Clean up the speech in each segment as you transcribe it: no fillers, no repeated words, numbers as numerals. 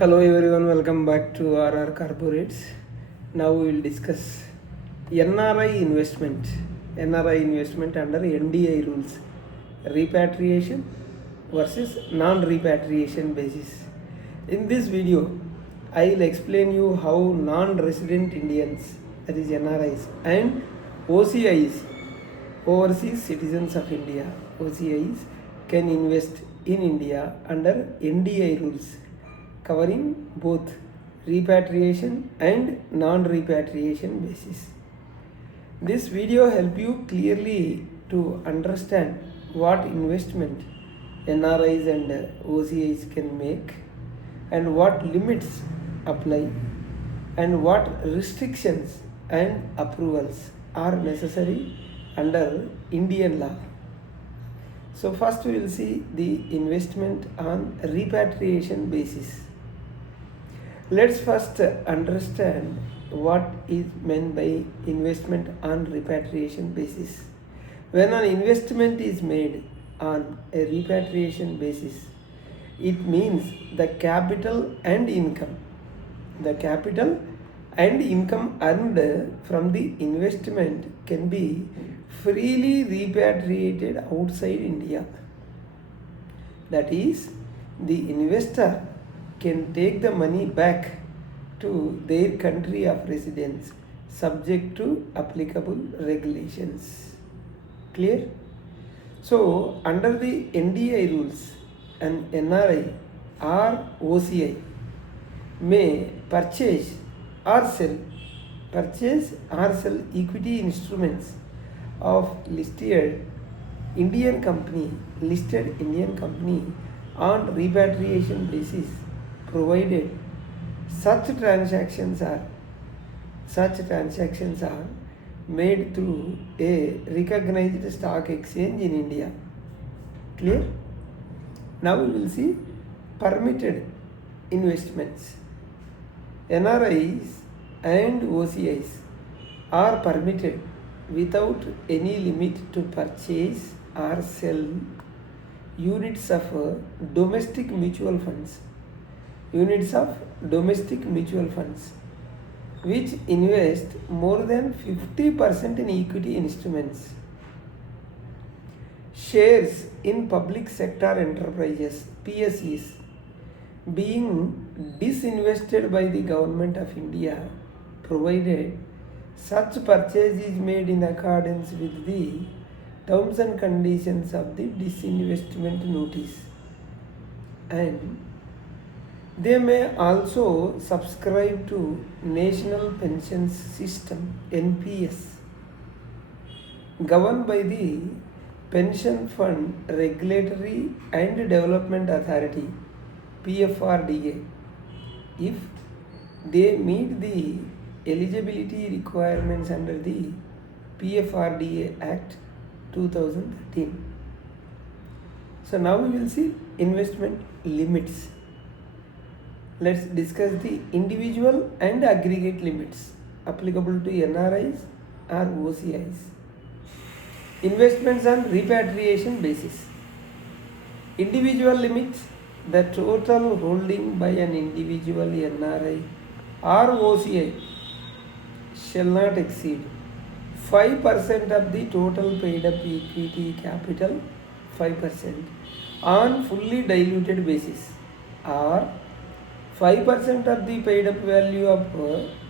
Hello everyone, welcome back to RR Corporates. Now we will discuss NRI investment under NDI rules, repatriation versus non-repatriation basis. In this video, I will explain you how non-resident Indians, that is NRIs, and OCIs, overseas citizens of India, OCIs, can invest in India under NDI rules, covering both repatriation and non-repatriation basis. This video help you clearly to understand what investment NRIs and OCIs can make and what limits apply and what restrictions and approvals are necessary under Indian law. So first we will see the investment on repatriation basis. Let's first understand what is meant by investment on repatriation basis. When an investment is made on a repatriation basis, it means the capital and income earned from the investment can be freely repatriated outside India. That is, the investor can take the money back to their country of residence subject to applicable regulations. Clear? So, under the NDI rules, an NRI or OCI may purchase or sell equity instruments of listed Indian company on repatriation basis, provided such transactions are made through a recognized stock exchange in India. Clear? Now we will see permitted investments. NRIs and OCIs are permitted without any limit to purchase or sell units of domestic mutual funds which invest more than 50% in equity instruments, shares in public sector enterprises, PSEs, being disinvested by the government of India, provided such purchase is made in accordance with the terms and conditions of the disinvestment notice, and they may also subscribe to National Pension System (NPS), governed by the Pension Fund Regulatory and Development Authority (PFRDA), if they meet the eligibility requirements under the PFRDA Act 2013. So now we will see investment limits. Let's discuss the individual and aggregate limits applicable to NRIs or OCIs. Investments on repatriation basis. Individual limits: the total holding by an individual NRI or OCI shall not exceed 5% of the total paid up equity capital, 5% on fully diluted basis, or 5% of the paid up value of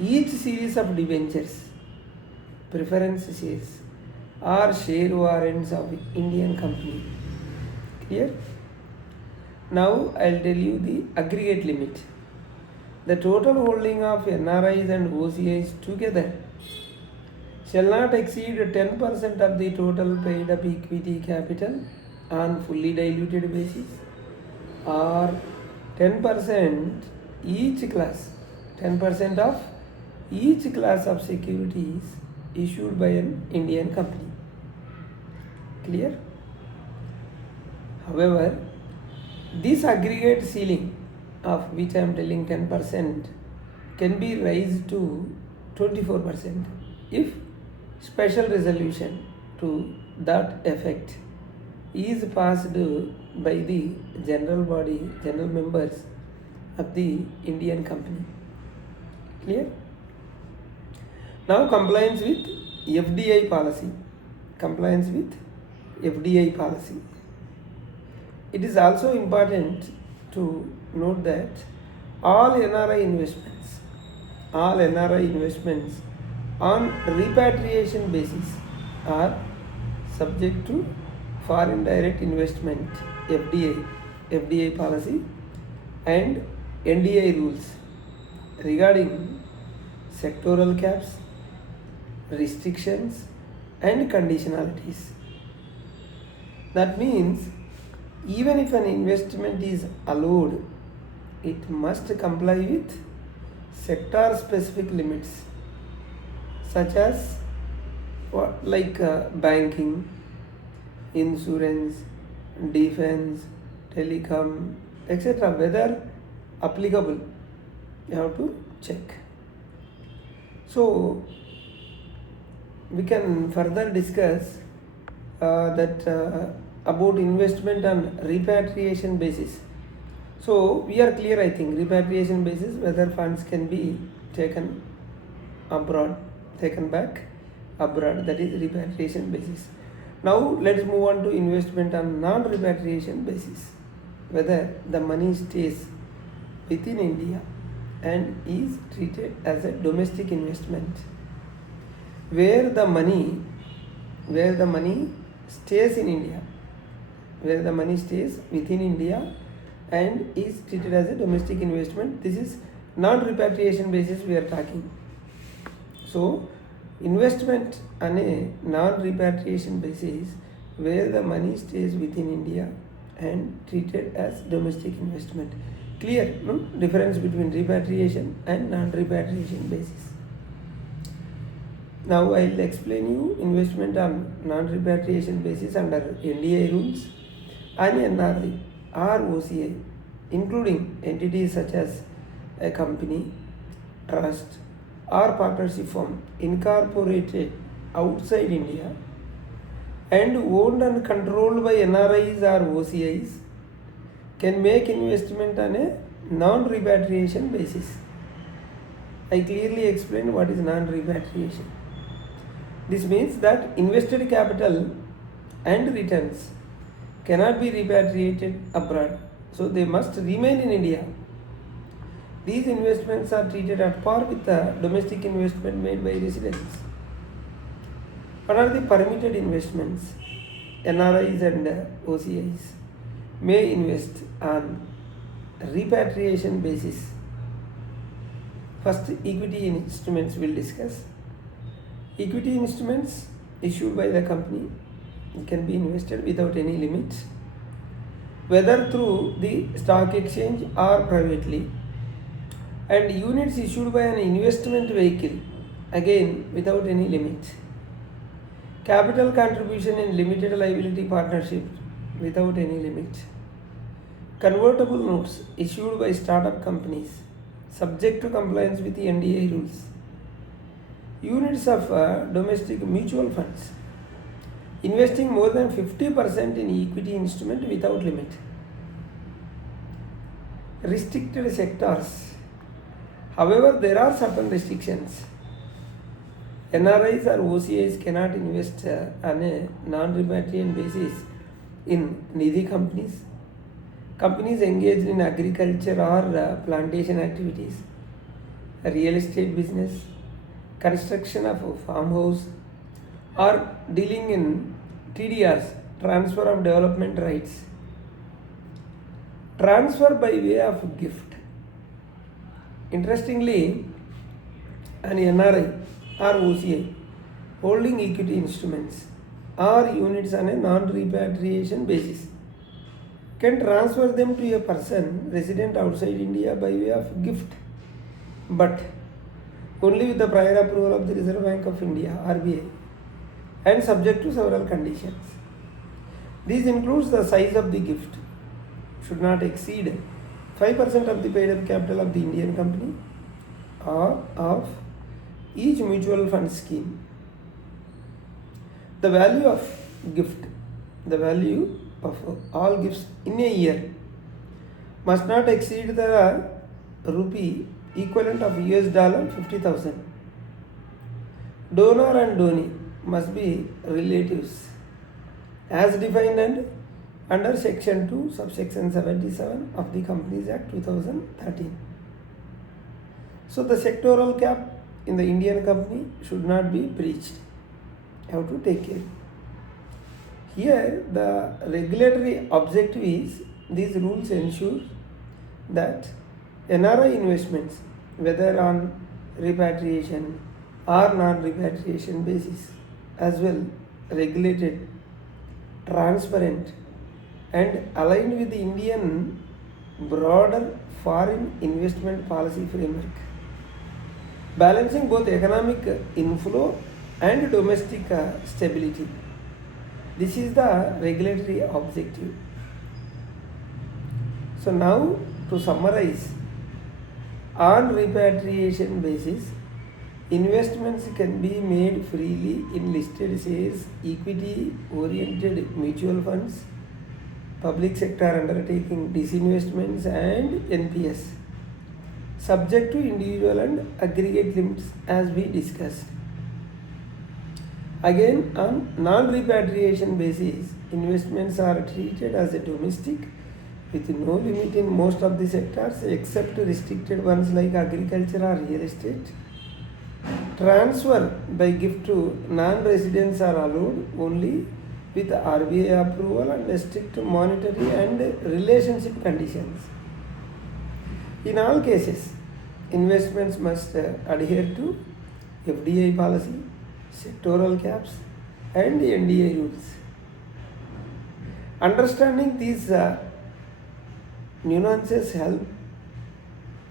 each series of debentures, preference shares, or share warrants of Indian company. Clear? Now I will tell you the aggregate limit. The total holding of NRIs and OCIs together shall not exceed 10% of the total paid up equity capital on fully diluted basis, or 10% of each class of securities issued by an Indian company. Clear? However, this aggregate ceiling, of which I am telling 10%, can be raised to 24% if special resolution to that effect is passed by the general members of the Indian company. Clear? Now compliance with FDI policy. Compliance with FDI policy. It is also important to note that all NRI investments on repatriation basis are subject to foreign direct investment FDI policy and NDI rules regarding sectoral caps, restrictions and conditionalities. That means even if an investment is allowed, it must comply with sector specific limits such as banking, insurance, defense, telecom, etc. Whether applicable, you have to check. So we can further discuss about investment on repatriation basis. So we are clear, I think, repatriation basis, whether funds can be taken back abroad, that is repatriation basis. Now let's move on to investment on non-repatriation basis, whether the money stays within India and is treated as a domestic investment, where the money stays in India, where the money stays within India and is treated as a domestic investment. This is non-repatriation basis we are talking. So investment on a non-repatriation basis where the money stays within India and treated as domestic investment. Clear, no? Difference between repatriation and non-repatriation basis. Now I will explain you investment on non-repatriation basis under NDI rules and NRI or OCI, including entities such as a company, trust or partnership firm incorporated outside India and owned and controlled by NRIs or OCIs can make investment on a non-repatriation basis. I clearly explained what is non-repatriation. This means that invested capital and returns cannot be repatriated abroad, so they must remain in India. These investments are treated at par with the domestic investment made by residents. What are the permitted investments? NRIs and OCIs may invest on repatriation basis. First, equity instruments we'll discuss. Equity instruments issued by the company can be invested without any limits, whether through the stock exchange or privately, and units issued by an investment vehicle, again without any limit. Capital contribution in limited liability partnership without any limit. Convertible notes issued by startup companies subject to compliance with the NDI rules. Units of domestic mutual funds investing more than 50% in equity instrument without limit. Restricted sectors. However, there are certain restrictions. NRIs or OCIs cannot invest on a non-repatriation basis in Nidhi companies, companies engaged in agriculture or plantation activities, real estate business, construction of a farmhouse, or dealing in TDRs, transfer of development rights. Transfer by way of gift. Interestingly, an NRI or OCI holding equity instruments or units on a non-repatriation basis can transfer them to a person resident outside India by way of gift, but only with the prior approval of the Reserve Bank of India, RBI, and subject to several conditions. These includes the size of the gift should not exceed 5% of the paid-up capital of the Indian company or of each mutual fund scheme. The value of all gifts in a year must not exceed the rupee equivalent of $50,000. Donor and donee must be relatives as defined under section 2 subsection 77 of the Companies Act 2013. So the sectoral cap in the Indian company should not be breached. Have to take care. Here the regulatory objective is these rules ensure that NRI investments, whether on repatriation or non-repatriation basis, as well regulated, transparent and aligned with the Indian broader foreign investment policy framework, balancing both economic inflow and domestic stability. This is the regulatory objective. So now to summarize, on repatriation basis, investments can be made freely in listed shares, equity oriented mutual funds, public sector undertaking, disinvestments and NPS, subject to individual and aggregate limits as we discussed. Again, on non-repatriation basis, investments are treated as a domestic with no limit in most of the sectors except restricted ones like agriculture or real estate. Transfer by gift to non-residents are allowed only with RBI approval and strict monetary and relationship conditions. In all cases, investments must adhere to FDI policy, sectoral caps and NDI rules. Understanding these nuances help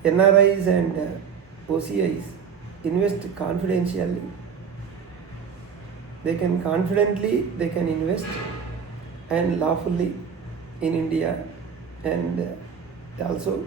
NRIs and OCIs invest confidentially. They can invest and lawfully in India, and also